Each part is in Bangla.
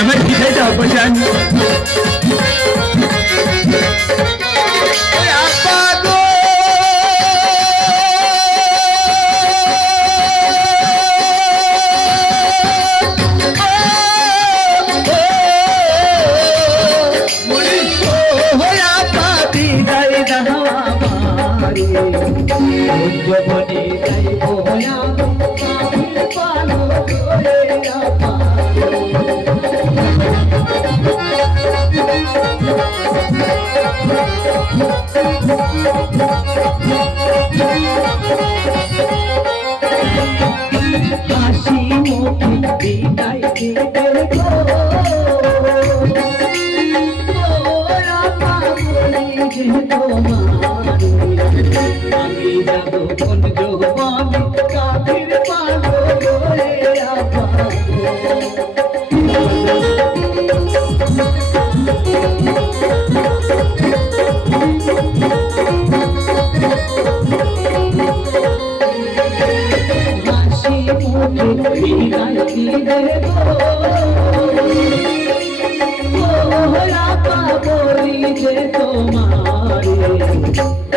আমার বিষয়টা অপসান।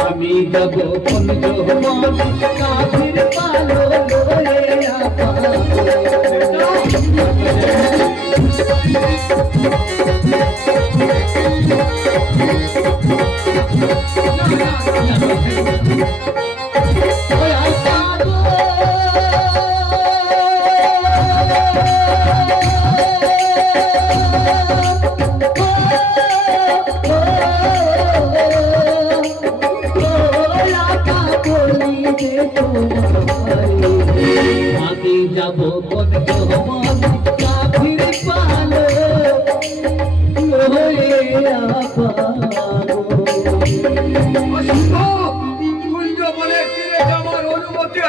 আমি যাব কোন কাফির পালো যাব কোন কাফির পালো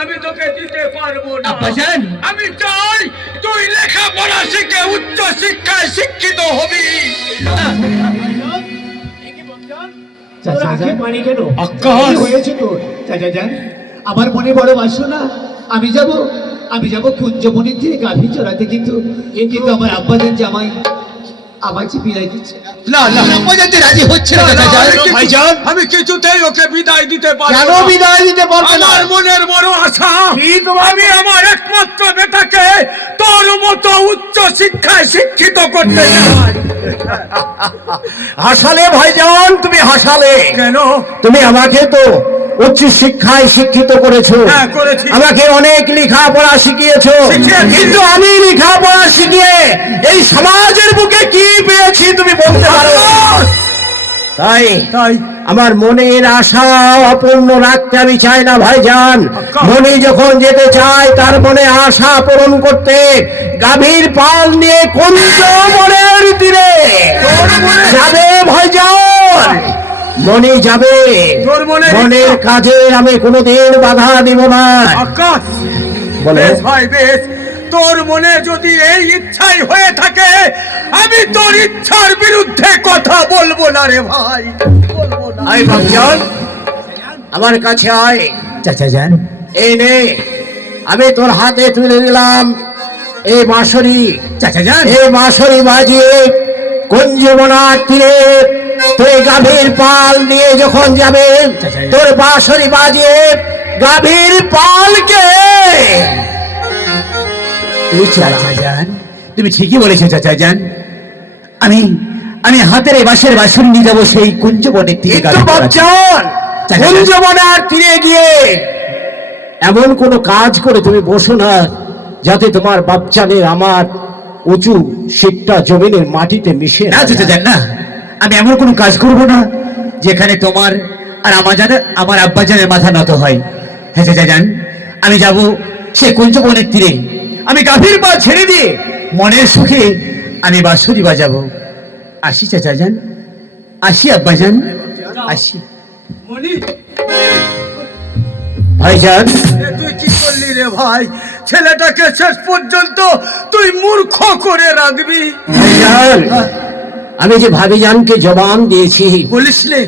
আমি তোকে দিতে পারবো না। আমি চাই তুই লেখাপড়া শিখে উচ্চ শিক্ষায় শিক্ষিত হবি। আমার মনে বড় বাসনা, আমি যাব কুঞ্জমণি থেকে গাভী চড়াতে, কিন্তু আমার আব্বাজান জামাই আমার যে বিদায় দিচ্ছে না। আব্বাজান রাজি হচ্ছে না। ভাইজান আমি কিছুতেই ওকে বিদায় দিতে পারবো না। কেন বিদায় দিতে পারবো না? আমার মনের বড় আশা, আমি আমার একমাত্র বেটাকে তোর মতো উচ্চ শিক্ষায় শিক্ষিত করতে চাই। হাসালে ভাইজান, তুমি হাসালে। কেন? তুমি আমাকে তো উচ্চ শিক্ষায় শিক্ষিত করেছো। হ্যাঁ, করেছি। আমাকে অনেক লেখাপড়া শিখিয়েছো, কিন্তু আমি লেখাপড়া শিখিয়ে এই সমাজের বুকে কি পেয়েছি তুমি বলতে পারো? তাই আমার মনের আশা অপূর্ণ রাখতে আমি চাই না ভাইজান। মনি যখন যেতে চায় তার মনে আশা পূরণ করতে গাভীর পাল নিয়ে কুঞ্জবনের তীরে যাবে ভাইজান। মনি যাবে, মনের কাজে আমি কোনোদিন বাধা দিব না। বেশ ভাই বেশ, তোর মনে যদি এই ইচ্ছাই হয়ে থাকে, আমি তোর ইচ্ছার বিরুদ্ধে কথা বলবো না রে ভাই, বলবো না। আয় ভাইজান, আমার কাছে আয়। চাচা যান, এই নে, আমি তোর হাতে তুলে দিলাম এই বাঁশরি। চাচা যান, এই বাঁশরি বাজিয়ে কুঞ্জবনার তীরে তুই গাভীর পাল নিয়ে যখন যাবে, তোর বাঁশরি বাজিয়ে গাভীর পালকে। চাচা যান, তুমি ঠিকই বলেছো চাচা যান। আমি হাতের এই বাঁশের বাঁশরি নিয়ে যাবো সেই কুঞ্জবনের তীরে। কুঞ্জবনার তীরে গিয়ে এমন কোন কাজ করে তুমি বসো না যাতে তোমার বাচ্চাদের আমার উঁচু শিক্ষা জমিনের মাটিতে মিশে না। চাচা যান না, আমি এমন কোনো কাজ করব না যেখানে তোমার আর আমার আব্বাজানের মাথা নত হয়। হ্যাঁ চাচা যান, আমি যাব সে কুঞ্জবনের তীরে। আমি গাভীর পা ছেড়ে দিয়ে মনের সুখে আমি বাঁশরি বাজাবো। আসি চাচা যান, আসি আব্বাজান, আসি। ভাইজান, তুই কি করলি রে ভাই? ছেলেটাকে শেষ পর্যন্ত তুই মূর্খ করে রাখবি। ভাইজান, আমি যে ভাবিজানকে জবান দিয়েছি। বলিস নে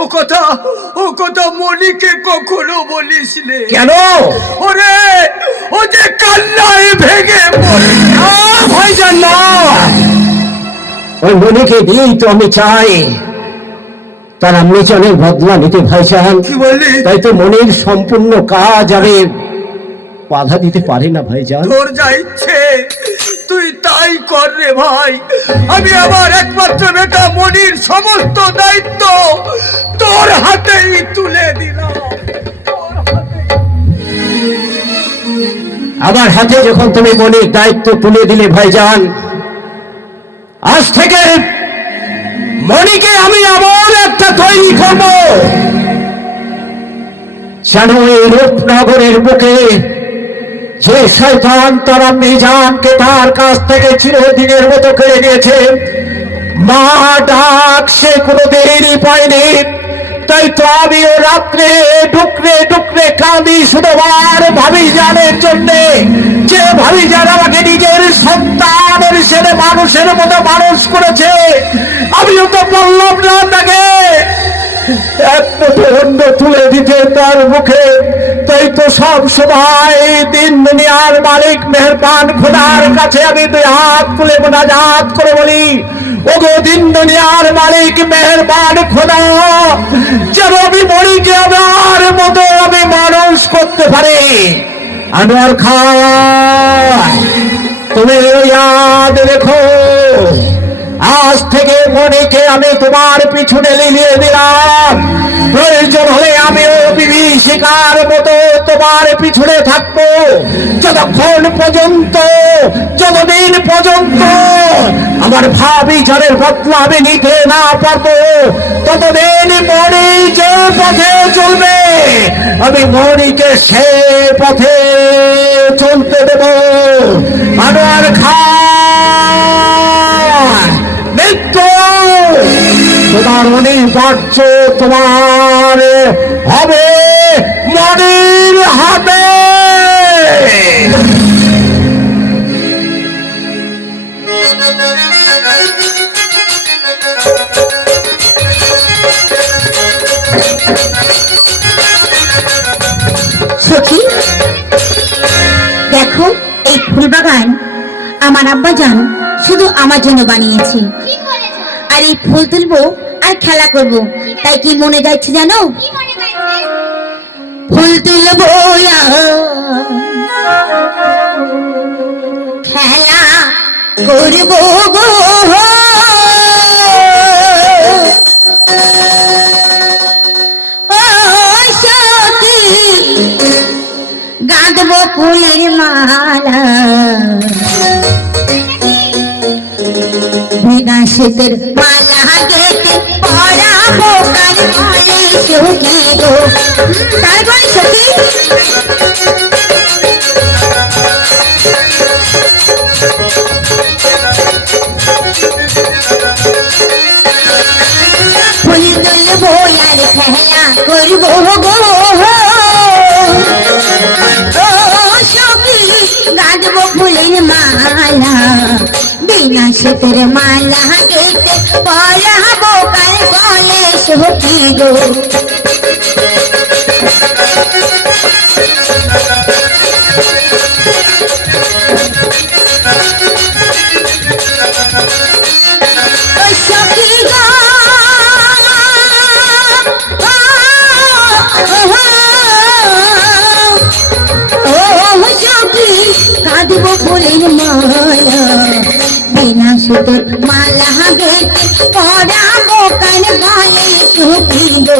ও কথা মনিকে কখনো বলিস নে। কেন? ওরে ও যে কান্নায় ভেঙে পড়ে। ভাইজান না, ওই মনিকে দিয়েই তো আমি চাই তার মিশনের বদলা নিতে ভাইজান। কি বললি? তাই তো মনির সম্পূর্ণ কাজ আমি বাধা দিতে পারি না ভাইজান। তোর যা ইচ্ছে তুই তাই কর রে ভাই। আমি আমার একমাত্র বেটা মনির সমস্ত দায়িত্ব তোর হাতেই তুলে দিলাম। আমার হাতে যখন তুমি মনির দায়িত্ব তুলে দিলে ভাইজান, আজ থেকে মনিকে আমি এমন একটা তৈরি করব যেন এই রূপনগরের বুকে যে শয়তান তারা মিজানকে তার কাছ থেকে চিরদিনের মতো কেড়ে নিয়েছে, মা ডাক সে কোনোদিনই পায়নি। তাই তো আমিও রাত্রে ডুকরে ডুকরে কাঁদি শুধুবার ভাবিজানের জন্যে, যে ভাবিজান আমাকে নিজের সন্তানের ছেলে মানুষের মতো মানুষ করেছে। আমিও তো বললাম না তাকে এক মুঠো অন্ন তুলে দিতে তার মুখে। তাই তো সব সময় দিন দুনিয়ার মালিক মেহেরবান খোদার কাছে আমি দুই হাত তুলে মোনাজাত করে বলি, ওগো দিন দুনিয়ার মালিক মেহেরবান খোদা, যেন আমি মনিকে আমার মতো আমি মানুষ করতে পারি। আনোয়ার খান, তুমি ইয়াদ রেখো, আজ থেকে মনিকে আমি তোমার পিছনে লিলিয়ে দিলাম। প্রয়োজন হলে আমিও বিভীষিকার মতো তোমার পিছনে থাকবো, যতক্ষণ পর্যন্ত, যতদিন পর্যন্ত আমার ভাবিচারের বদলা আমি নিতে না পারবো, ততদিন মনি যে পথে চলবে আমি মনিকে সে পথে চলতে দেব। আনোয়ার খান, মৃত্যু তোমার অনিবার্য, তোমার হবে মনির হাতে। সখী দেখো, এই ফুলবাগান আমার আব্বাজান শুধু আমার জন্য বানিয়েছে। আর এই ফুল তুলবো আর খেলা করব, তাই কি মনে যাচ্ছে জানো? ফুল তুলবো খেলা করবো গো, গাঁদবো ফুলের মালা, বিনাশের মালা গেতে পরাবো কার গলে সখী গো। তারপরে সখী ফুল তুলবো আর খেলা করবো গো, গাঁদবো ফুলের মালা, বিনাশের মালা গেতে পরাবো কার গলে সখী গো। সখী গো গাঁদবো ফুলের মালা, বিনাশের মালা গেতে পরাবো কার গলে সখী গো।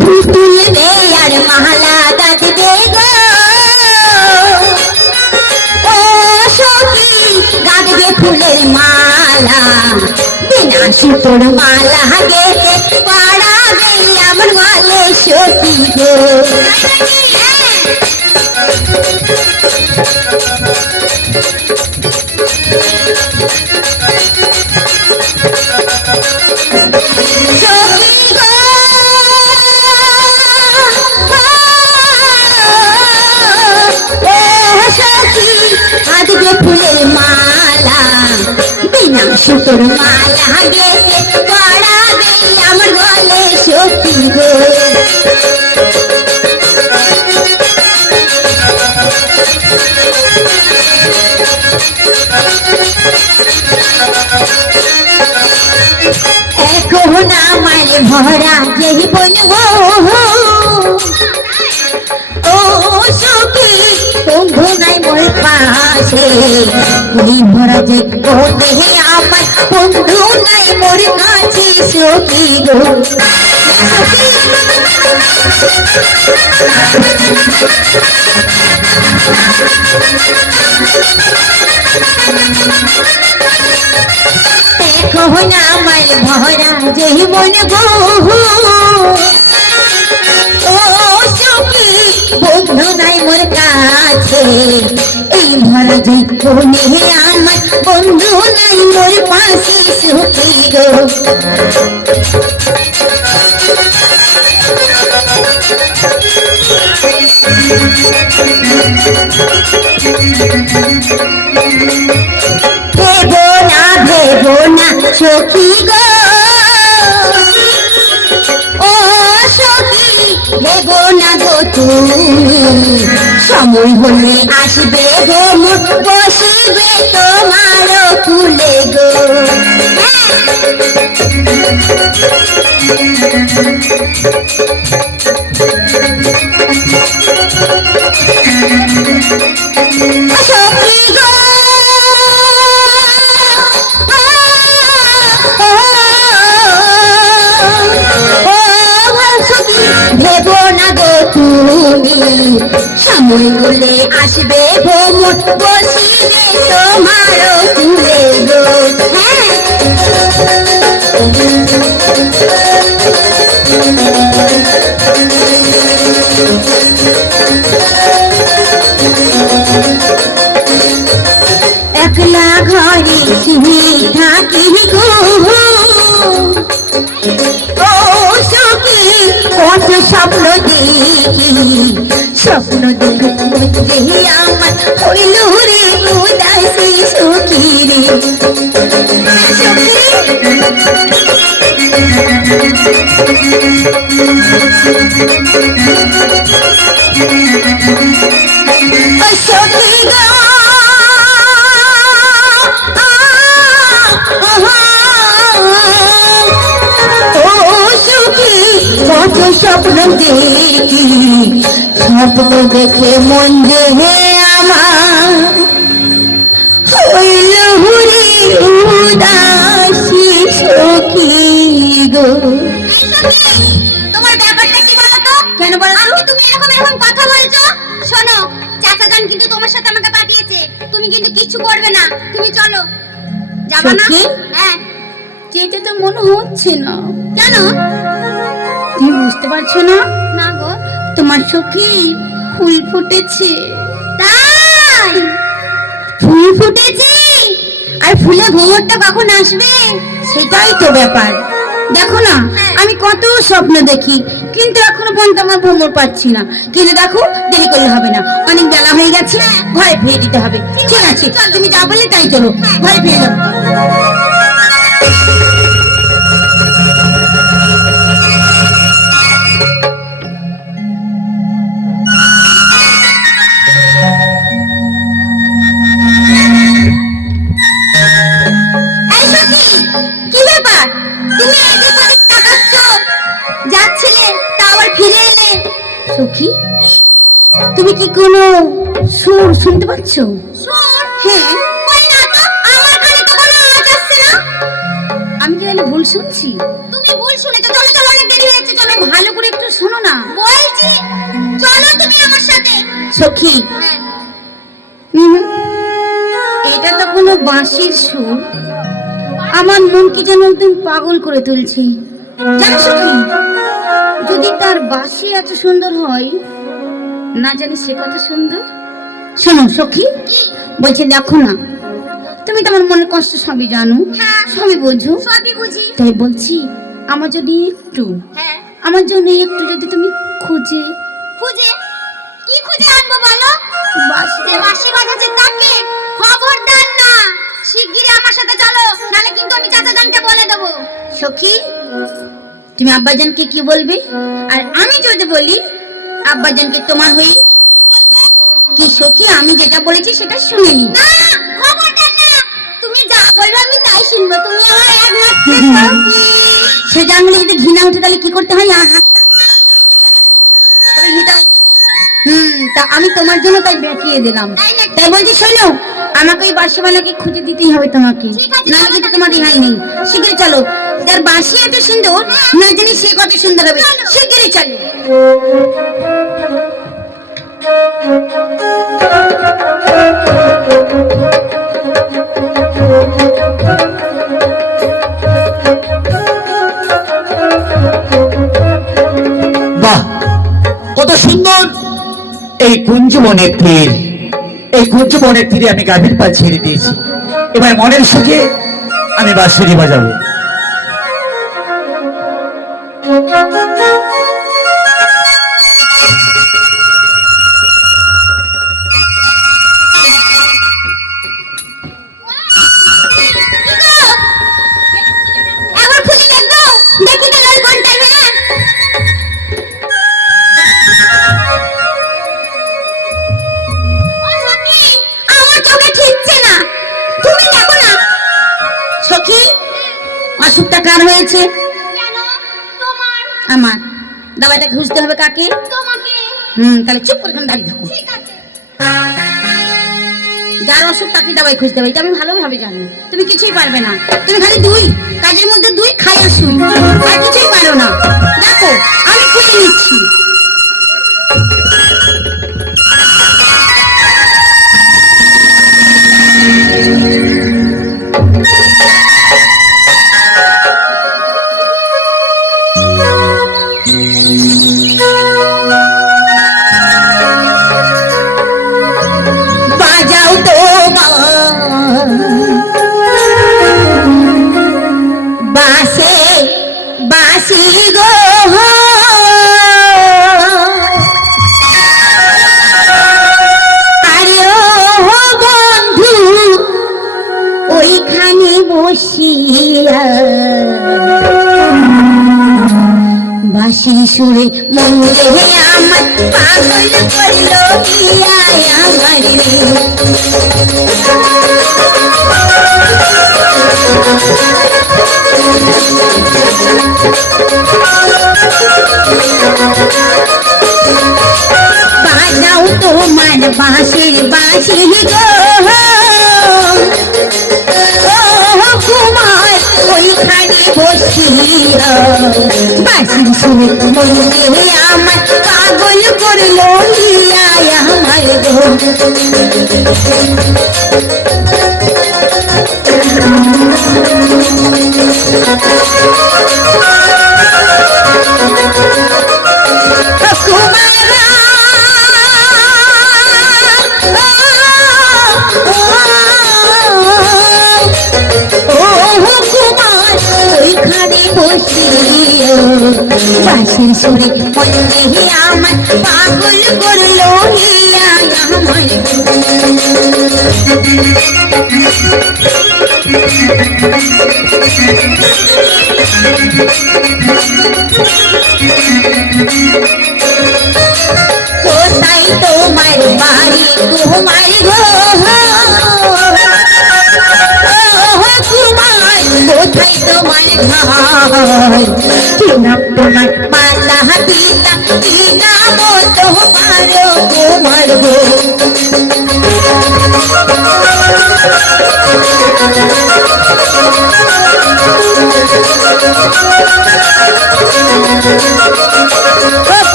ফুল তুলবে আর মালা গাঁথবে গো, ও সখী গাঁথবে ফুলের মালা, বিনাশের মালা গেতে পরাবে আমার গলে সখী গো। সখী গো ও সখী গাঁথবে ফুলের মালা, বিনাশের মালা গেতে পরাবে আমার গলে সখী গো। এখন আমার ভরা জীবন গো, ও সখী বন্ধু নাই মোর পাশে, ওই ভরা জীবনে আমার বন্ধু নাই মোর কাছে সখী গো। এখন আমার ভরা জীবন গো, ও সখী বন্ধু নাই মোর কাছে, এই ভরা জীবনে আমার বন্ধু নাই মোর পাশে সখী গো। ভেবো না সখী গো, ও সখী ভেবো না গো তুমি, সময় হলে আসবে গো মোর বসিবে তোমার কুলে গো। সখী গো ভেবো না গো তুমি, সময় হলে আসবে গো মোর বসিবে তোমার কুলে গো। একলা ঘরে শুনে থাকি গো, ও সখী কত স্বপ্ন দেখি, স্বপ্ন দেখে আমার হইল রে উদাসী সখী রে। সখী সখী গো, কত স্বপ্ন দেখি, স্বপ্ন দেখে মন যে আমার হইল হুরি উদাসী সখী গো। তোমার ব্যাপারটা কি বলো তো? কেন বলো তো? তুমি এরকম কথা বলছো? শোনো, চাচা জান কিন্তু তোমার সাথে আমাকে পাঠিয়েছে, তুমি কিন্তু কিচ্ছু করবে না, তুমি চলো। যাবা না? সখী? হ্যাঁ। যেতে তো মনে হচ্ছে না। কেন? তুমি বুঝতে পারছো না? না গো। তোমার সখী ফুল ফুটেছে। তাই? ফুল ফুটেছে আর ফুলে ভোমরটা কখন আসবে? সেটাই তো ব্যাপার। দেখো না, হ্যাঁ। আমি কত স্বপ্ন দেখি কিন্তু এখনো পর্যন্ত আমার ভ্রমর পাচ্ছি না। কিন্তু দেখো, দেরি করলে হবে না, অনেক বেলা হয়ে গেছে, ঘরে ফিরে দিতে হবে। ঠিক আছে, তুমি যা বলে তাই করো, ঘরে ফিরে যাবো। এই সখী, কি ব্যাপার? তুমি এই যে করে তাকাচ্ছ, যাচ্ছিলে তা আবার ফিরে এলে। সখী, তুমি কি কোনো সুর শুনতে পাচ্ছ? সুর? হ্যাঁ। কই না তো, আমার কানে তো কোনো আওয়াজ আসছে না। আমি কি তাহলে ভুল শুনছি? তুমি ভুল শুনেছো। চলো চলো, অনেক দেরি হয়েছে, চলো। ভালো করে একটু শোনো না। বলছি চলো তুমি আমার সাথে। সখী, হ্যাঁ। এটা তো কোনো বাঁশির সুর, আমার মন কি যেন একদম পাগল করে তুলছে। জানো সখী, যদি তার বাঁশি এত সুন্দর হয়, না জানি সে কত সুন্দর। শোনো সখী, কি? বলছি দেখো না, তুমি তো আমার মনের কষ্ট সবই জানো, হ্যাঁ। সবই বোঝো, সবই বুঝি। তাই বলছি আমার জন্য একটু, হ্যাঁ। আমার জন্য একটু যদি তুমি খুঁজে খুঁজে? কি খুঁজে আনবো বলো? বাঁশি যে বাঁশি বাজাচ্ছে তাকে খবরদার না, শিগগিরই আমার সাথে চলো, নালে কিন্তু আমি চাচা জানকে বলে দেবো। সখী, তুমি আব্বাজানকে কি বলবে? আর আমি যদি বলি আব্বাজানকে তোমার হই কি সখী, আমি যেটা বলেছি সেটা শুনে নি। না খবরদার না, তুমি যা বলবে আমি তাই শুনবো। তুমি আমার একমাত্র সখী। সে জানলে যদি ঘৃণা উঠে তাহলে কি করতে হয়? তা আমি তোমার জন্য তাই বেঁকিয়ে দিলাম। তাই বলছি শোনো, আমাকে ওই বাসিওয়ালাকে খুঁজে দিতেই হবে তোমাকে, নাহলে কিন্তু তোমার রেহাই নেই। শিগগিরই চলো, যার বাসি এত সুন্দর না জানি সে কত সুন্দর হবে। শিগগিরই চলো। বাহ, কত সুন্দর এই কুঞ্জবনের তীর। এই কুঞ্জবনের তীরে আমি গাভীর পাল ছেড়ে দিয়েছি। এবার মনের সুখে আমি বাঁশরি বাজাবো। একবার খুলে দেখো, দেখি তো ওই কোনটা। হ্যাঁ ও সখী, আমার চোখে ঠিকছে না, তুমি দেখো না। সখী, অসুখটা কার হয়েছে? কেন? তোমার। আমার। দাবাইটা খুঁজতে হবে কাকে? তোমাকে। তাহলে চুপ করে এখানে দাঁড়িয়ে থাকো। ঠিক আছে। যার অসুখ তাকে দাবাই খুঁজতে হবে, এটা আমি ভালোভাবে জানি। তুমি কিছুই পারবে না, তুমি খালি দুই কাজের মধ্যে দুই, খাই আর শুই, আর কিছুই পারো না। দেখো আমি খুঁজে নিচ্ছি। বাজাও তোমার বাসে বাসি গো, আরে ও বন্ধু ওইখানে বসিয়া বাঁশি সুরে মনে আমার পাগল করল গিয়া আমার রে। বাজাও তোমার বাঁশির বাঁশি গো, ও কুমার ওইখানে বসিয়া বাঁশির সুরে মনে আমার পাগল করলো গিয়া আমার গো। বাঁশির সুরে মনে আমার পাগল করলো হিয়া আমার। কোথায় তোমার বাড়ি তোমার গো, কোথায় তোমার ঘর, কি নাম তোমার মাতা পিতা, কি নাম তোমার তোমার গো।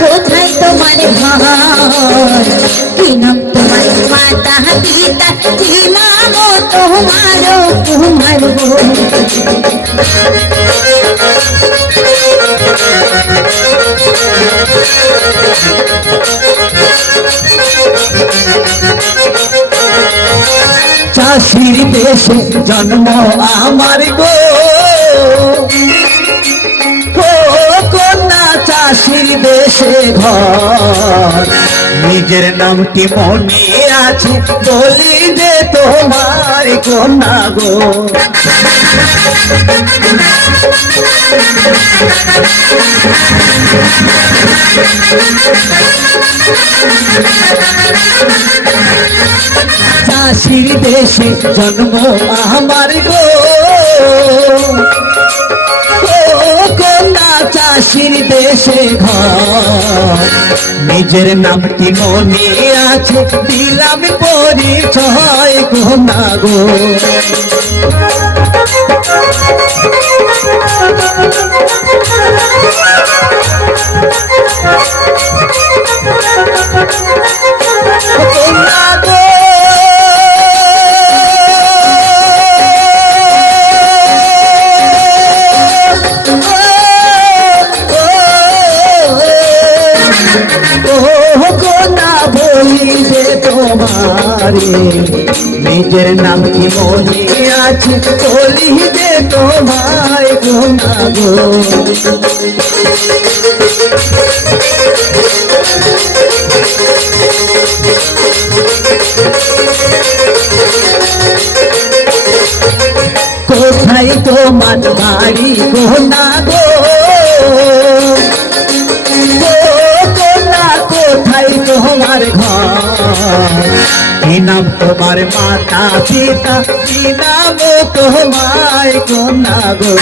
কোথায় তোমার ঘর, কি নাম তোমার মাতা পিতা, কি নাম তোমার তোমার গো। চাষির দেশে জন্ম আমার গো, কন্যা চাষির দেশে ঘর, নিজের নামটি মনে আছে বলি যে তোমার কন্যা গো। চাষির দেশে জন্ম আমার গো, ও কন্যা চাষির দেশে ঘর। নিজের নামটি মনে আছে দিলাম পরিচয় কন্যা গো। কন্যা গো নিজের নাম কি মনে আছে বলি যে তোমায় কন্যা গো। কোথায় তোমার বাড়ি কন্যা গো, কোথায় তোমার ঘর। কি নাম তোমার মাতা পিতা, কি নাম তোমায় কন্যা গো।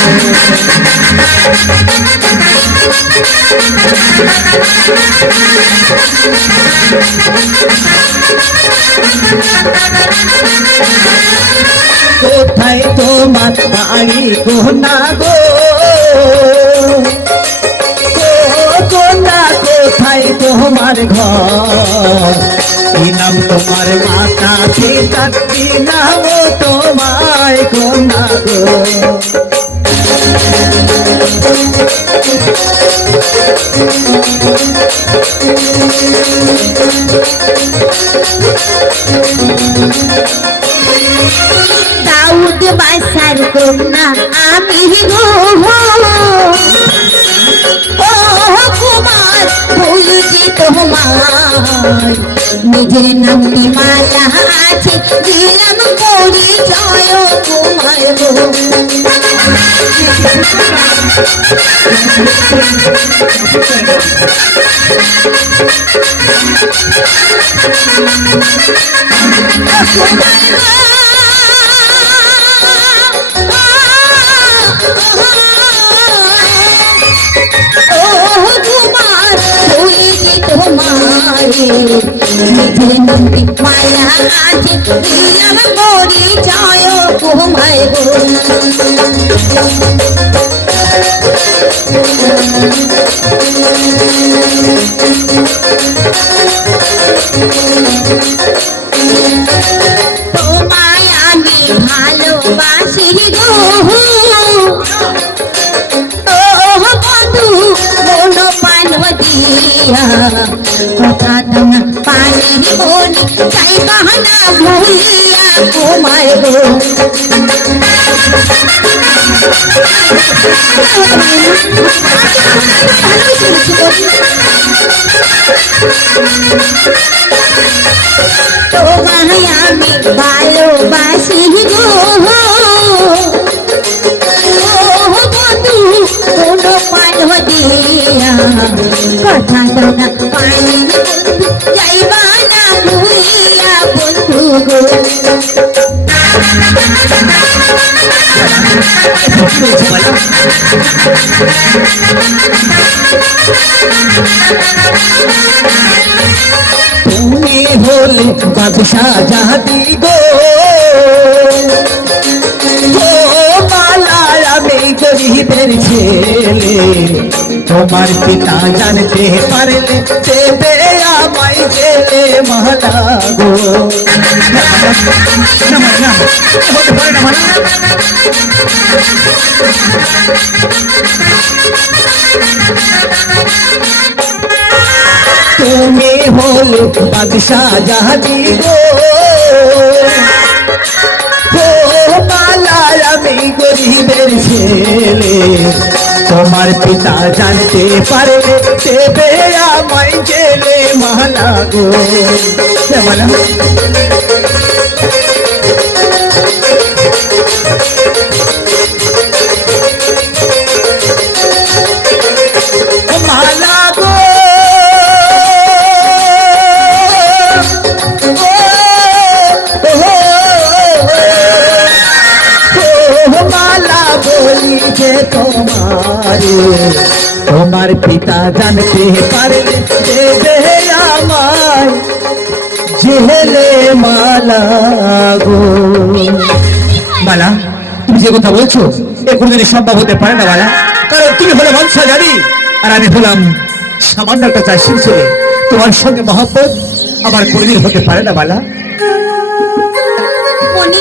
কোথায় তোমার বাড়ি কন্যা গো, কন্যা কোথায় তোমার ঘর। কি নাম তোমার মাতা পিতা, কি নাম তোমায় কন্যা গো। দাউদ বাসার কন্যা আমি গো, ও কুমার বলছি তোমার নিজের নামটি মালা আছে দিলাম পরিচয় কুমার গো। নিজের নামটি মায়া আছে দিলাম পরিচয় কুমার গো। তোমায় আমি ভালোবাসি গো, কথা তোমরা পানি বলি তাই বাহানা ভুলিয়া ঘুমায় গো। তোমায় আমি ভালোবাসি গো, কোনো পান দিয়া কথা তোমরা পানি যাইবা না ভুলিয়া বন্ধু গো। তুমি হলে বাদশাহ জাহাদি গো, আমি গরিবের ছেলে। তোমার পিতা জানতে পারলে দেবে আমায় জেলে মহলা গো। তুমি হলে বাদশাহ জাহাদি গো, আমি গরিবের ছেলে। তোমার পিতা জানতে পারলে দেবে আমায় জেলে মালা গো। মালা মালা গো, মালা বলি যে তোমার পিতা জানতে পারলে দেবে আমায় জেলে মালা গো। মালা, তুমি যে কথা বলছো এ কোনোদিনই সম্ভব হতে পারে না মালা, কারণ তুমি হলে মানুষা জানি আর আমি হলাম সামান্য একটা চাষির ছেলে। তোমার সঙ্গে মহব্বত আমার কোনোদিন হতে পারে না মালা। মনি,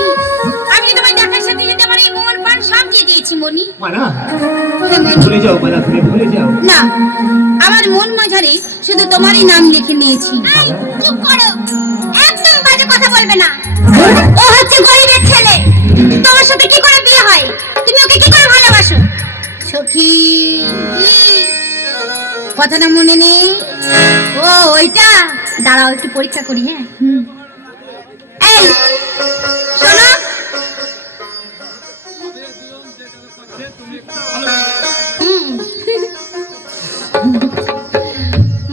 আমি তোমার দেখার সাথে সাথে আমার এই মন প্রাণ সব দিয়ে দিয়েছি মনি। মালা, হ্যাঁ, মনি। ভুলে যাও মালা, তুমি ভুলে যাও। না, আমার মন মাঝারে শুধু তোমারই নাম লিখে নিয়েছি। চুপ করো, একদম বাজে কথা বলবে না। ও হচ্ছে গরিবের ছেলে, তোমার সাথে কি করে বিয়ে হয়? তুমি ওকে কি করে ভালোবাসো? সখী, কথাটা মনে নেই? ও ওইটা, দাঁড়াও একটু পরীক্ষা করি। হ্যাঁ, এই শোনো,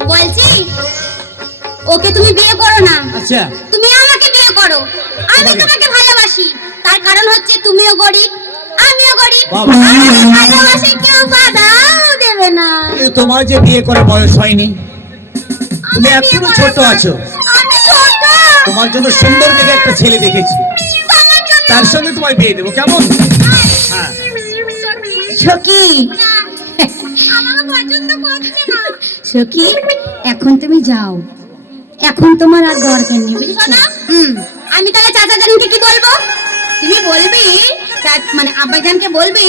বলছি ওকে তুমি বিয়ে করো না, আচ্ছা, তুমি আমাকে বিয়ে করো। আমি তোমাকে ভালোবাসি, তার কারণ হচ্ছে তুমিও গরিব, আমিও গরিব। বাবা। আমাদের ভালোবাসায় কেউ বাধাও দেবে না। তোমার যে বিয়ে করার বয়স হয়নি, তুমি আমার বিয়ে এখনো করার ছোট বয়স- আছো। আমি ছোট। তোমার জন্য সুন্দর দেখে একটা ছেলে দেখেছি, তোমার জন্য- তার সঙ্গে তোমায় বিয়ে দেবো, কেমন? হ্যাঁ। সখী, আমাকে পছন্দ করছে না। সখী, এখন তুমি যাও, এখন তোমার আর দরকার নেই, বুঝেছো? শোনো। হুম, আমি তাহলে চাচা জানকে কি বলবো? তুমি বলবি, মানে আব্বাজানকে বলবি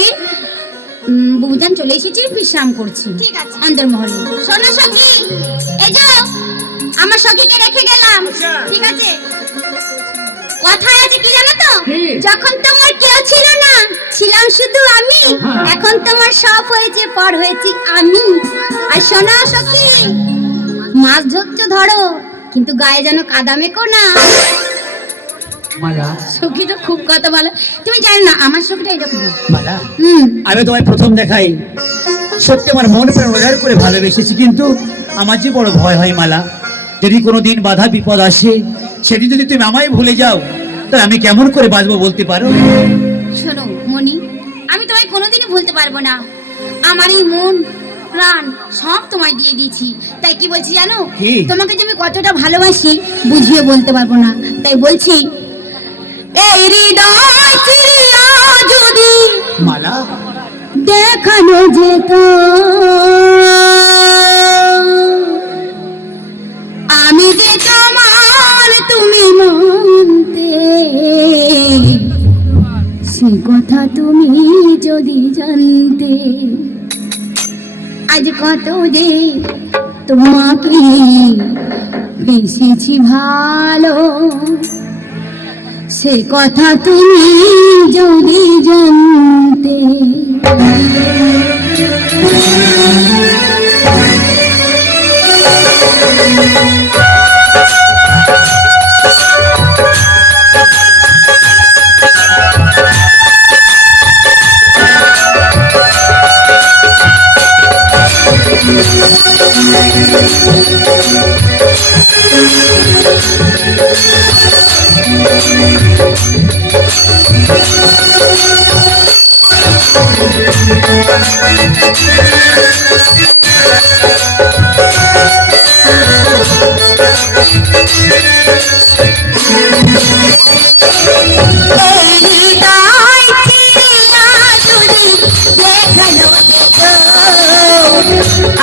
বুবুজান চলে এসেছি, বিশ্রাম করছি। ঠিক আছে। অন্দরমহলে। শোনো সখী, এই যে আমার সখীকে রেখে গেলাম, ঠিক আছে? কথায় আছে কি জানো তো? যখন তোমার কেউ ছিল না, ছিলাম শুধু আমি। এখন তোমার সব হয়েছে, পর হয়েছি আমি। আর শোনো সখী, মাছ ধরছো ধরো, কিন্তু গায়ে যেন কাদা মেকো না। মালা, সখী তো খুব কথা বলে, তুমি জানো না আমার সখীটা এরকম। মালা, হুম, আমি তোমায় প্রথম দেখাই সত্যি আমার মন প্রাণ উজাড় করে ভালোবেসেছি, কিন্তু আমার যে বড় ভয় হয় মালা, যদি কোনো দিন বাধা বিপদ আসে, সেদিন যদি তুমি আমায় ভুলে যাও, তাহলে আমি কেমন করে বাঁচবো বলতে পারো? শোনো মনি, আমি তোমায় কোনোদিনই ভুলতে পারবো না। আমার এই মন প্রাণ সব তোমায় দিয়ে দিয়েছি। তাই কি বলছি জানো, কি? তোমাকে যে আমি কতটা ভালোবাসি বুঝিয়ে বলতে পারবো না। তাই বলছি, এই হৃদয় ফিরিয়া যদি মালা, দেখানো যেত, আমি যে তোমার তুমি মানতে, সে কথা তুমি যদি জানতে, আজ কত যে তোমাকে বেসেছি ভালো, সে কথা তুমি যদি জানতে।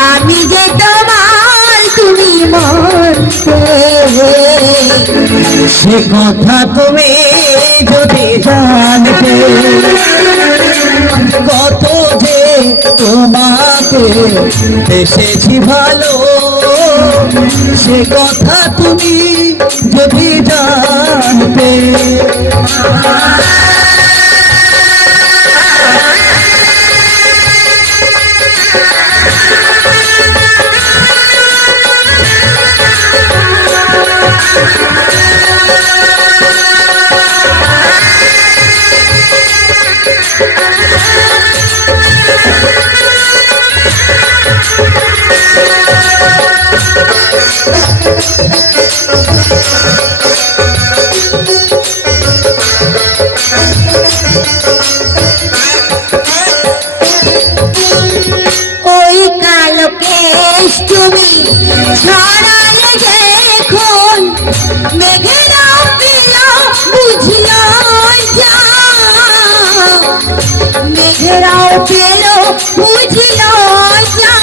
আমি যে তোমার তুমি মরতে, সে কথা তুমি যদি জানতে, কত যে তোমাকে এসেছি ভালো, সে কথা তুমি যদি জানতে। মেঘেরা পেল বুঝল যা, মেঘেরাও পেল বুঝল যা।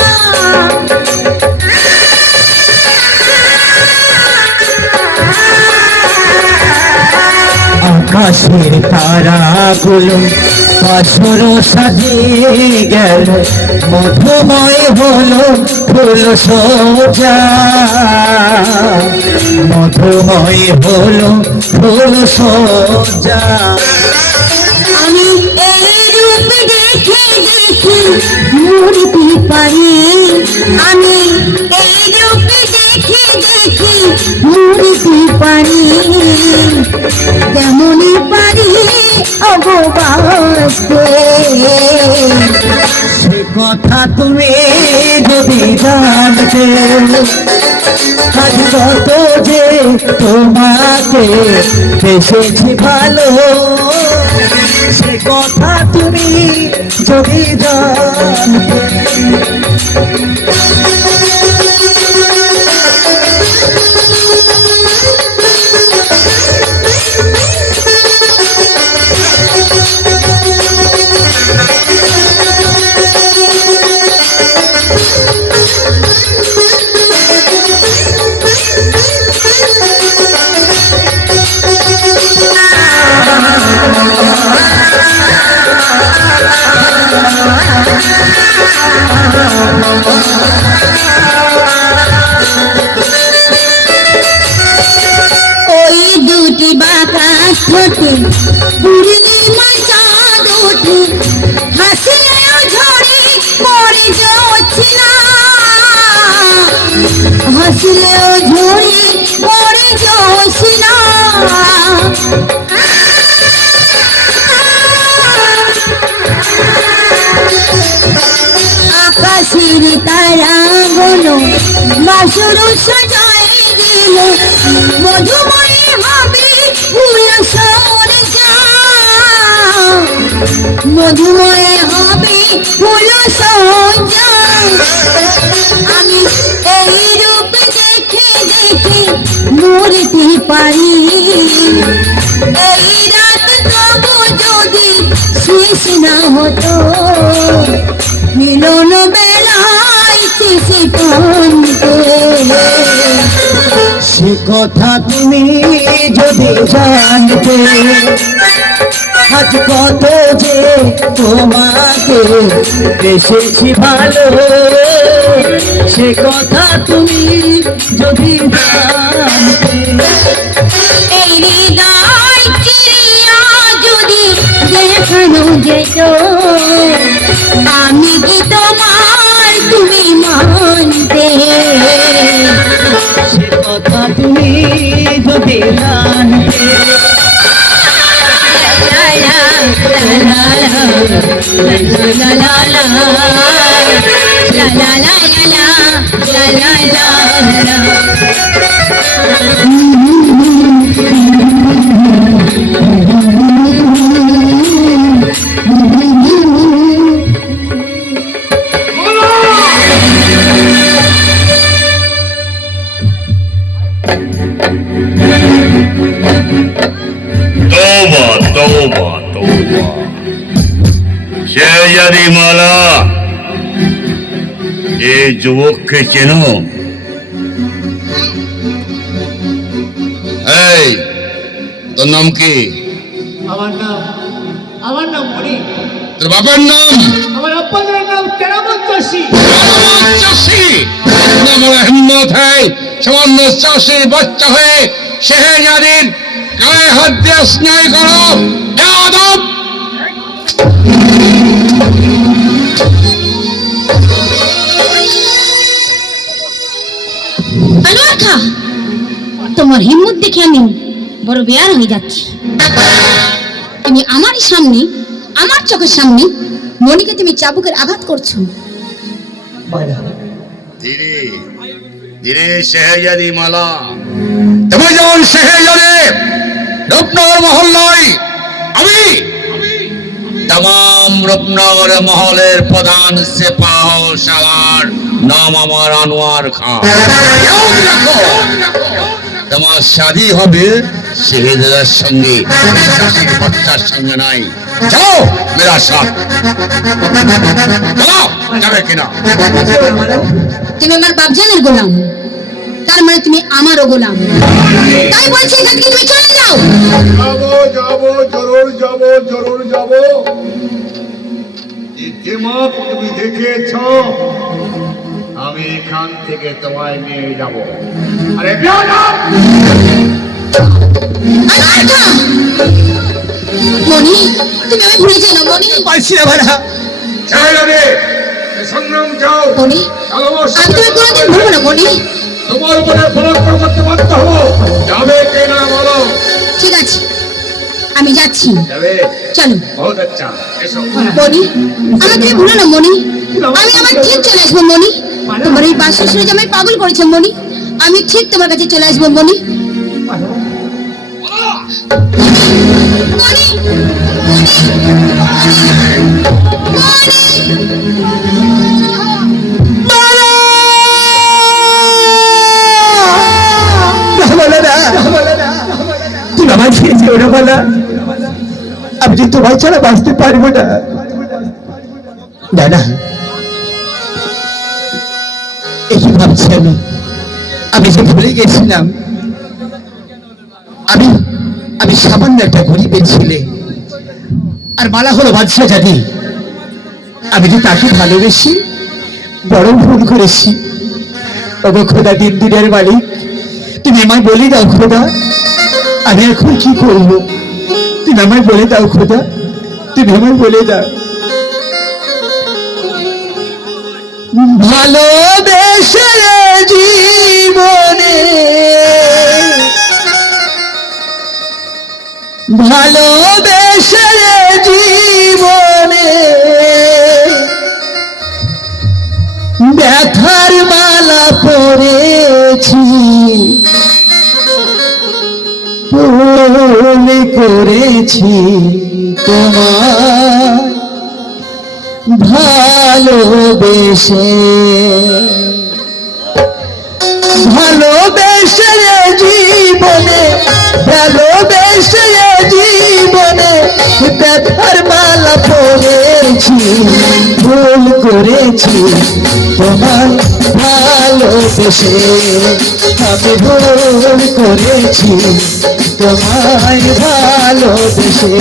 আকাশের তারাগুলো বাসর সাজিয়ে গেল, মধুময় হলো ফুল সোজা, মধুময় হলো ফুল সোজা। আমি এই রূপ দেখে দেখে মরতে পারি, আমি এই রূপ দেখে দেখে মরতে পারি, তেমনই পারি অগবাসতে। সে কথা তুমি যদি জানতে, আজ কত যে তোমাকে বেসেছি ভালো, সে কথা তুমি যদি জানতে। ওই দুটি বাঁকা ঠোঁটে পূর্ণিমা চাঁদ ওঠে, হাসলেও ঝরে পড়ে জোছনা, হাসলেও ঝরে পড়ে জোছনা। আকাশের তারাগুলো বাসর সাজায় দিল, মধুময় হবে ফুল সজ্জা, মধুময় হবে ফুল সজ্জা। আমি এই রূপ দেখে দেখে মরতে পারি, এই রাত তবু যদি শেষ না হতো, মিলন বেলায় শেষে টানতে। সে কথা তুমি যদি জানতে, আজ কত যে তোমাকে বেসেছি ভালো, সে কথা তুমি যদি জানতে। এই হৃদয় চিরিয়া যদি দেখানো যেত, আমি কি তোমার তুমি মানতে। সে কথা তুমি যদি জানতে। লা লা লা লা লা লা লা লা লা লা লা লা। तौबा तौबा तौबा शेजारी माला এই যুবককে চেনো? এই তোর নাম কি? আমার নাম মনি। তোর বাবার নাম? আমার আব্বার নাম কেরামত চাষি। চাষি আমার হিম্মত হয় সামান্য চাষির বাচ্চা হয়ে শেহজাদির গায়ে হাত দিয়ে স্নেহ করো। বেয়াদব! আনোয়ার খা, তোমার হিম্মত দেখে আমি বড় বেয়ার হয়ে যাচ্ছি। তুমি আমার সামনে, আমার চোখের সামনে মনিকে তুমি চাবুকের আঘাত করছো। ধীরে ধীরে শেহজাদি মালা, তুমি যেমন শেহজাদে রূপনগর মহল্লায়, আমি तमाम রূপনগর মহলের প্রধান সেপাহ সালার নাম আমার আনোয়ার খান। তোমার শাদী হবে শেহজাদার সঙ্গে, চাষির বাচ্চার সঙ্গে নাই। যাও মেরা সাথ, যাও, যাবে কিনা? তুমি আমার বাপজানের গোলাম, তার মানে তুমি আমারও গোলাম। তাই বলছি এখান থেকে তুমি চলে যাও। যাবো, জরুর যাবো। দিমাগ তুমি দেখেছ, আমি এখান থেকে তোমায় নিয়ে যাব। আরে মনি, তুমি আমি ভুলে যাই না মনি। পারছি না বালা। সংগ্রাম যাও মনি, আমি তুমি কোনোদিন ভুলবো না মনি। তোমার উপরে পরাক্রম করতে বাধ্য হবো। যাবে কিনা বলো? ঠিক আছে, আমি যাচ্ছি। যাবে? চলো বহুত আচ্ছা, এসো। মনি, আমাকে তুমি ভুলো না মনি। আমি আমার ঠিক চলে আসবো মনি। তোমার এই বাসের সুরে যে আমায় পাগল করেছে মনি, আমি ঠিক তোমার কাছে চলে আসবো মনি। মনি, তুমি আমার ছেড়ে যেও না বালা। আমি যে তোমায় ছাড়া বাঁচতে পারবো না। দাদা, এই ভাবছি আমি যে ভুলে গেছিলাম, আমি সামান্য একটা গরিবের ছেলে, আর মালা হলো বাদশা জাতি। আমি যে তাকে ভালোবেসি বড় ভুল করেছি। ওগো খোদা, দিন দিনের মালিক, তুমি আমায় বলে দাও খোদা, আমি এখন কি করব? তুমি আমায় বলে দাও খোদা, তুমি আমায় বলে দাও। ভালোবেসে জীবনে, ভালোবেসে জীবনে ব্যথার মালা পড়েছি, ভুল করেছি তোমার ভালোবেসে, ভালোবেসে জীবনে, ভালোবেসে জীবনে ব্যথার মালা পড়েছি, ভুল করেছি তোমার ভালোবেসে, আমি ভুল করেছি তোমায় ভালোবেসে।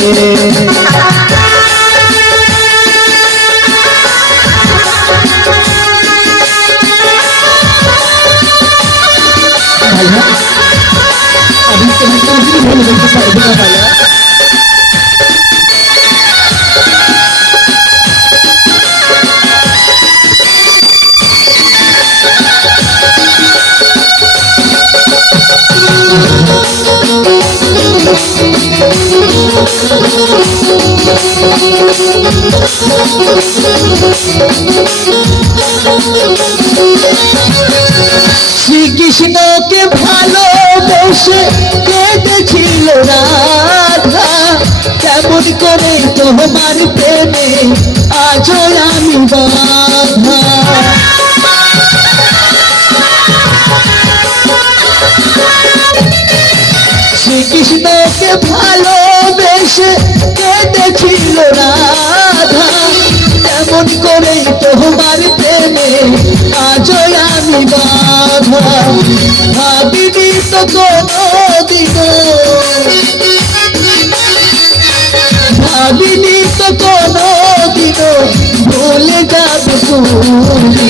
আমি তোমাকে ভালো বলতে পারবো না বালা। শ্রীকৃষ্ণকে ভালোবেসে কেঁদেছিল রাধা, কেমন করে তোমার প্রেমে আজও আমি বাধা। শ্রীকৃষ্ণকে ভালোবেসে কেঁদেছিল রাধা, কেমন করে তোমার প্রেমে আজও আমি বাধা। ভাবিনি তো কোনদিন, ভাবিনি তো কোনদিন ভুলে যাবে তুমি,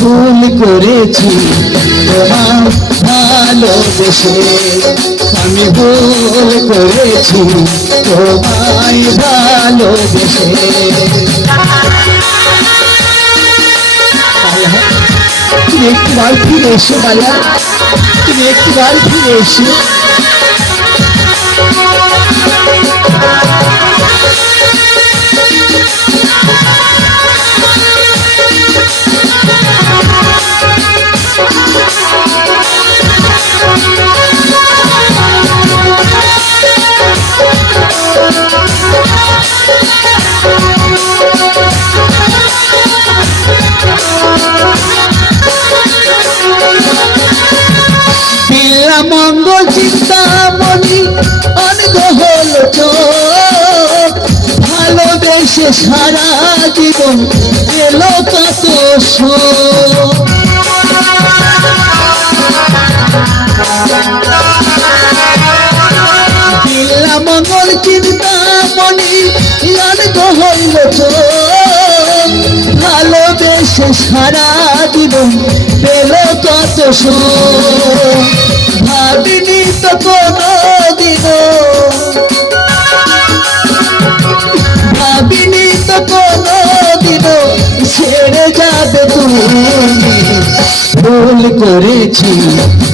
ভুল করেছি তোমার ভালোবেসে, আমি ভুল করেছি তোমায় ভালোবেসে। তুমি একটুবার ফিরে এসো বালা, তুমি একটুবার ফিরে এসো। মঙ্গল চিন্তামণি অনগ হল চোখ ভালোবেসে সারা জীবন এলো কত শোক দিল্লা মঙ্গল চিন্তামণি অনগ হইল চোখ ভালোবেসে সারা জীবন পেল কত শোক ভাবিনি তো কোনো দিনও ভাবিনি তো কোনো দিনও ছেড়ে যাবে তুমি ভুল করেছি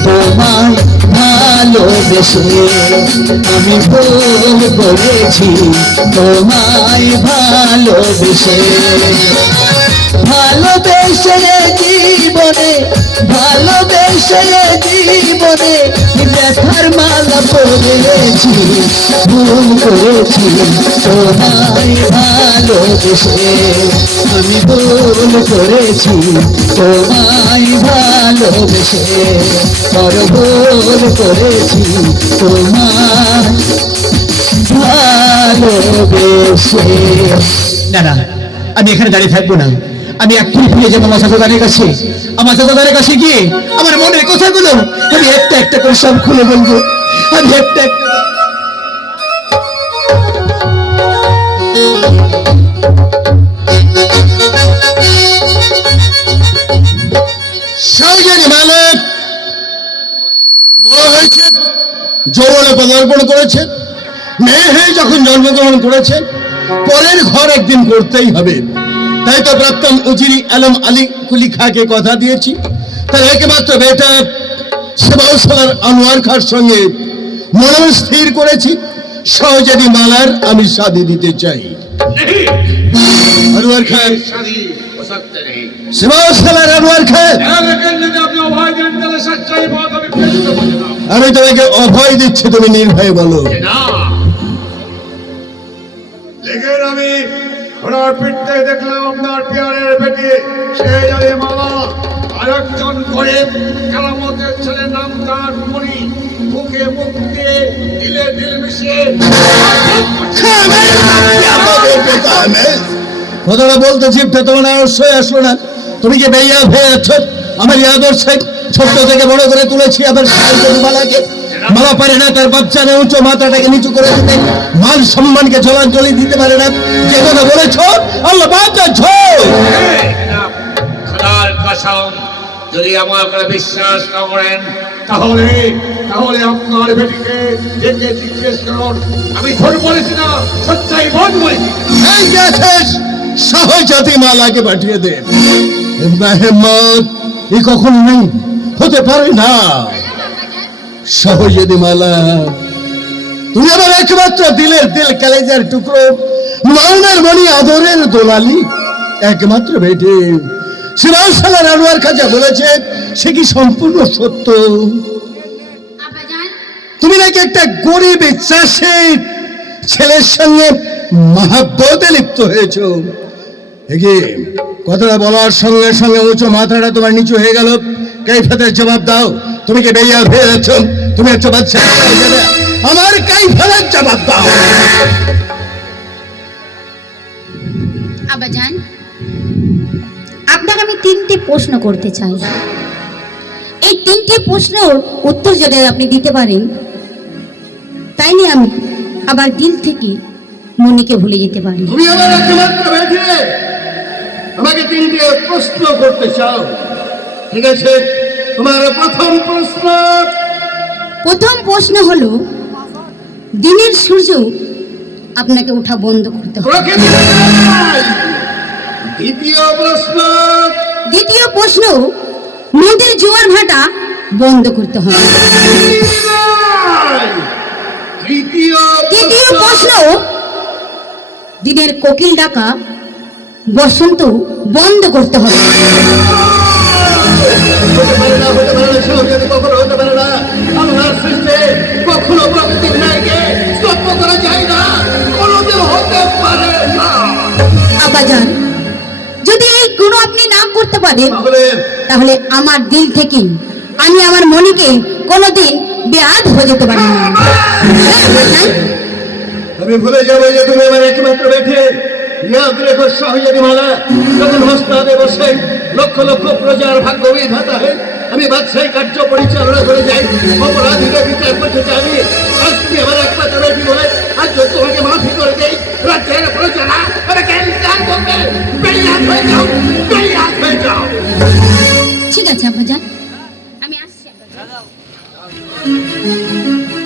তোমায় ভালোবেসে আমি ভুল করেছি তোমায় ভালোবেসে ভালোবেসে জীবনে ভালোবেসে জীবনে ব্যথার মালা পড়েছি ভুল করেছি তোমায় ভালোবেসে আমি ভুল করেছি তোমায় ভালোবেসে বড় ভুল করেছি তোমায় ভালোবেসে। না না, আমি এখানে দাঁড়িয়ে থাকবো না, আমি এক্ষুনি ফিরে যাবো আমার চাচাদারের কাছে। আমার চাচাদারের কাছে গিয়ে আমার মনের কথাগুলো আমি একটা একটা করে সব খুলে বলবো। আমি একটা একটা শাহজাহান মালিক বড় হয়েছে, যৌবনে পদার্পণ করেছে, মেয়ে হয়ে যখন জন্মগ্রহণ করেছে, পরের ঘর একদিন করতেই হবে। তাই তো প্রাক্তন উজিরি আলম আলী কুলি খাকে কথা দিয়েছি, তার একমাত্র বেটা সেবাউসালার আনোয়ার খার সঙ্গে মন স্থির করেছি সহজেদি মালার আমি শাদি দিতে চাই। আনোয়ার খান शादी हो सकते नहीं। সেবাউসালার আনোয়ার খান, लेकिन यदि अपने भाई जान चले सच्चाई बात अभी फिर से बोलना। আমি তোমাকে অভয় দিচ্ছি, তুমি নির্ভয়ে বলো। ना लेकिन अभी ঘোড়ার পিঠতে দেখলাম আপনার পিয়ারের বেটি সে যদি মালা আরেকজন করে কালামতের ছেলে নাম তার মনি মুখে মুখ দিয়ে দিলে দিল মিশিয়ে কথাটা বলতে চিপতে তোমার অবশ্যই আসলো না। তুমি কি বেইয়া হয়ে আছো? আমার আদর্শে ছোট্ট থেকে বড় করে তুলেছি, আবার মালাকে মালা পারে না তার বাচ্চারা উঁচু মাথাটাকে নিচু করে দিতে, মান সম্মানকে জলাঞ্জলি দিতে পারে না। যে কথা বলেছ আল্লাহ বাঁচাচ্ছ। খোদার কসম যদি আমার উপরে বিশ্বাস না করেন তাহলে তাহলে আপনার বেটিকে ডেকে জিজ্ঞেস করুন। আমি ঝোট বলেছি না, সচ্চাই বল বলেছি। এই কে আছিস? সহজাতি মালাকে পাঠিয়ে দে। মেহমত এ কখনো নেই, হতে পারে না। সহজাতি মালা, তুমি আমার একমাত্র দিলের দিল, কালেজার টুকরো, নয়নের মণি, আদরের দোলালি, একমাত্র বেটে। সিরাজসালার আনোয়ার খাজা বলেছে সে কি সম্পূর্ণ সত্য? আব্বাজান, তুমি নাকি একটা গরিব চাষির ছেলের সঙ্গে মহাব্বতে লিপ্ত হয়েছ। একে কথাটা বলার সঙ্গে সঙ্গে উঁচু মাথাটা তোমার নিচু হয়ে গেল। কাইফাতের জবাব দাও, তুমি কি বেইয়া হয়ে যাচ্ছ? তুমি একটা বাচ্চা, আমার কাইফাতের জবাব দাও। আব্বাজান, আপনাকে আমি তিনটি প্রশ্ন করতে চাই। এই তিনটি প্রশ্নের উত্তর যদি আপনি দিতে পারেন, তাই নিয়ে আমি আবার দিল থেকে মনিকে ভুলে যেতে পারি। তুমি আমার একমাত্র বেটে, আমাকে তিনটে প্রশ্ন করতে চাও, ঠিক আছে? তোমার প্রথম প্রশ্ন হলো, দিনের সূর্য আপনাকে ওঠা বন্ধ করতে হবে। দ্বিতীয় প্রশ্ন, নদীর জোয়ার ভাটা বন্ধ করতে হবে। তৃতীয় প্রশ্ন, দিনের কোকিল ডাকা বসন্ত বন্ধ করতে হবে। কখনো প্রকৃতির ন্যায়কে স্তব্ধ করা যায় না, কোনোদিন হতে পারে না। আব্বাজান, যদি এই গুণ আপনি না করতে পারেন, তাহলে আমার দিল থেকে আমি আমার মনিকে কোনোদিন বেয়াদ হয়ে যেতে পারি না। আমি ভুলে যাবো যে তুমি আমার একমাত্র বেঠে ইয়াদ রেখো সহজাদি মালা। যখন হস্তাদে বসে লক্ষ লক্ষ প্রজার ভাগ্য বিধাতা হয়, আমি বাদশাহী কার্য পরিচালনা করে যাই, অপরাধীরা বিচার করতে চাই। আজ তুমি আমার একমাত্র বেটি বলে আজ তোমাকে মাফি করে দেই। রাজ্যের প্রজারা আমাকে ইনকার করবে। বেয়াদ হয়ে যাও, বেয়াদ হয়ে যাও। ঠিক আছে আব্বাজান, আমি আসছি।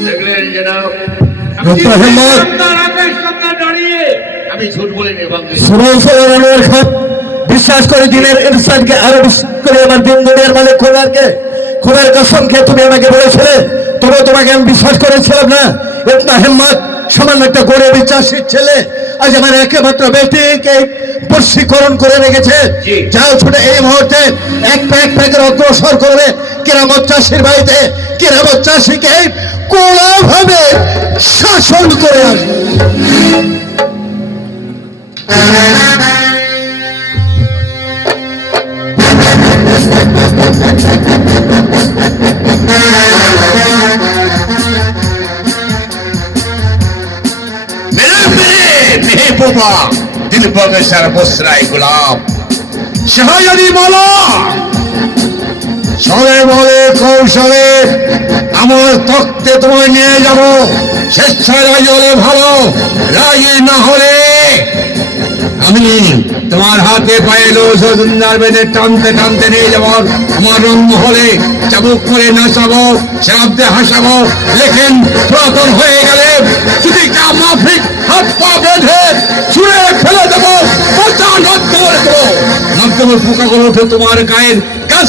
দেখলেন জনাব, আপনার আদেশ সামনে দাঁড়িয়ে আমি ঝুট বলিনি বাংলা। বিশ্বাস করে দিনের ইনসানকে আরো বিশ্বাস করে আমার দিন দুনিয়ার মালিক খোদার কসম খেয়ে তুমি আমাকে বলেছিলে, তবে তোমাকে আমি বিশ্বাস করেছিলাম না। ইতনা হিম্মত, সামান্য একটা গরিব চাষির ছেলে আজ আমার একমাত্র বেটিকে বশীকরণ করে রেখেছে। যাও ছুটে এই মুহূর্তে এক প্যাকের অগ্রসর করবে কেরামত চাষির বাড়িতে, কেরামত চাষিকে কোলাভাবে শাসন করে আসবে। মেহবুবা দিল বগেশার বসরাই গোলাম শাহজাদি মালা সবে বলে কৌশলে আমার তক্তে তোমায় নিয়ে যাব। স্বেচ্ছায় রাজি হলে ভালো, রাজি না হলে আমি তোমার হাতে পায়ে লোজার বেঁধে টানতে টানতে নিয়ে যাবো আমার রঙ্গ হলে, চাবুক করে নাচাবো, শরাবতে হাসাবো। লেখেন পুরাতন হয়ে গেলে যদি কা মাফিক হাত পা বেঁধে ছুঁড়ে ফেলে দেবো, পচা নষ্ট করে দেবো। নর্দমের পোকাগুলো উঠে তোমার গায়ের কাছ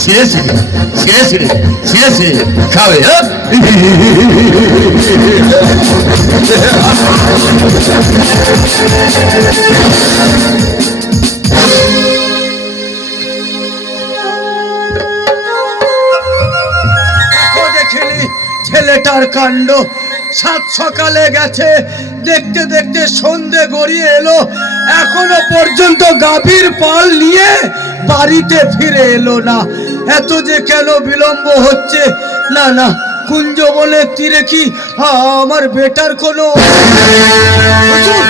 ছিঁড়ে ছিঁড়ে ছিঁড়ে ছিঁড়ে ছিঁড়ে ছিঁড়ে খাবে। দেখেনি ছেলেটার কাণ্ড। সাত সকালে গেছে, দেখতে দেখতে সন্ধে গড়িয়ে এলো, এখনো পর্যন্ত গাভীর পাল নিয়ে বাড়িতে ফিরে এলো না। এত যে কেন বিলম্ব হচ্ছে? না না, কুঞ্জবনের তীরে কি আমার বেটার কোনো হুজুর?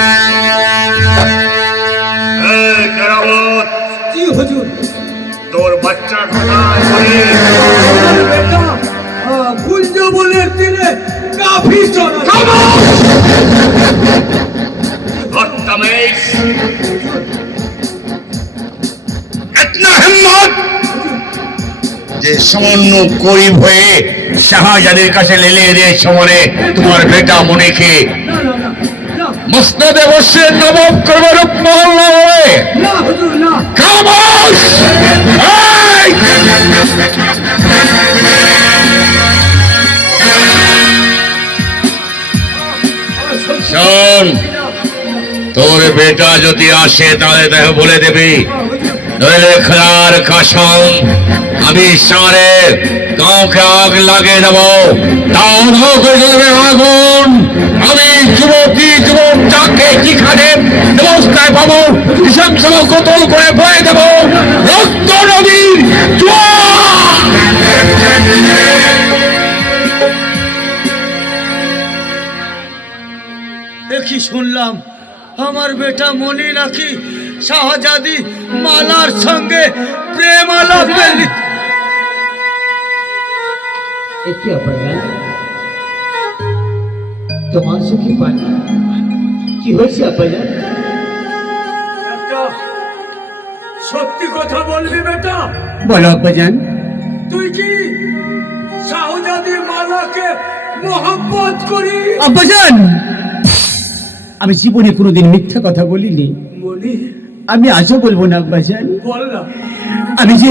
জি হুজুর। তোর বাচ্চা কোথায়? আমার বেটা কুঞ্জবনের তীরে গাভী চড়াচ্ছে। যে সামান্য গরিব হয়ে শাহজাদের কাছে লেলে রে সমরে তোমার বেটা মনেকে না না না না মসনদে বসে নবাব করবার মহল না হবে। না হুজুর না। খামোশ! এই! শোন, তোর বেটা যদি আসে তাহলে তাকে বলে দেবি, নইলে খোদার কসম আমি সারে গাঁওকে আগ লাগিয়ে দেবো। দাও দাও করে জ্বলবে আগুন। আমি যুবতী যুবক যাকে যেখানে ব্যবস্থায় পাবো নৃশংস কতল করে বয়ে দেবো রক্ত নদীর জোয়ার। দেখি শুনলাম আমার বেটা মনি নাকি শাহজাদি মালার সঙ্গে প্রেম আলাপে তোমার সুখী পানি কি হয়েছে আব্বাজান? একটা সত্যি কথা বলবি বেটা? বলো আব্বাজান। তুই কি শাহজাদি মালাকে মোহাম্মত করি? আব্বাজান, আমি জীবনে কোনোদিন মিথ্যা কথা বলিনি, মনি আমি আজও বলবো না আব্বাজান। বল না, আমি যে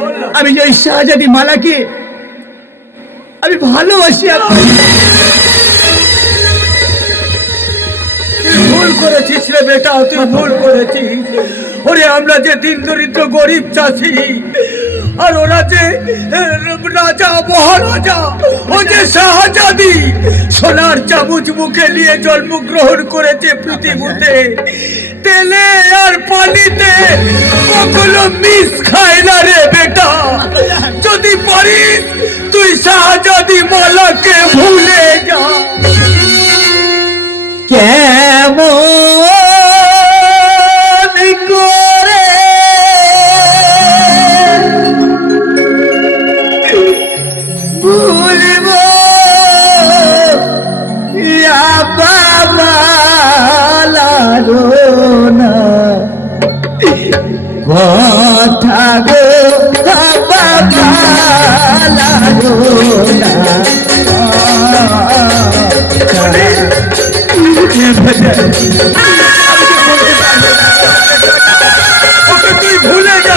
বল না। ওই শাহজাদি মালাকে আমি ভালোবাসি আব্বাজান। তুই ভুল করেছিস রে বেটা, তুই ভুল করেছিস। ওরে আমরা যে দিন দরিদ্র গরিব চাষি, আর ওরা যে রাজা মহারাজা, ও যে শাহজাদি সোনার চামচ মুখে নিয়ে জন্মগ্রহণ করেছে পৃথিবীতে, তেলে আর পানিতে কখনো মিস খায় না রে বেটা। যদি পারিস তুই শাহজাদি মালাকে ভুলে যা। কেমন করে ভুলব না কথা গো বাবা লাগো না। ওকে তুই ভুলে যা।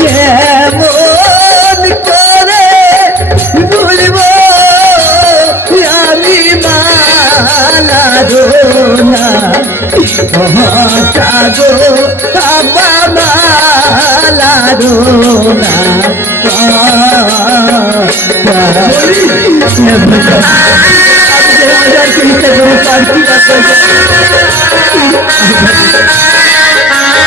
কেমন করে ভুলব আমি মালারো না কথা গো বাবা মালারো না। পারছি না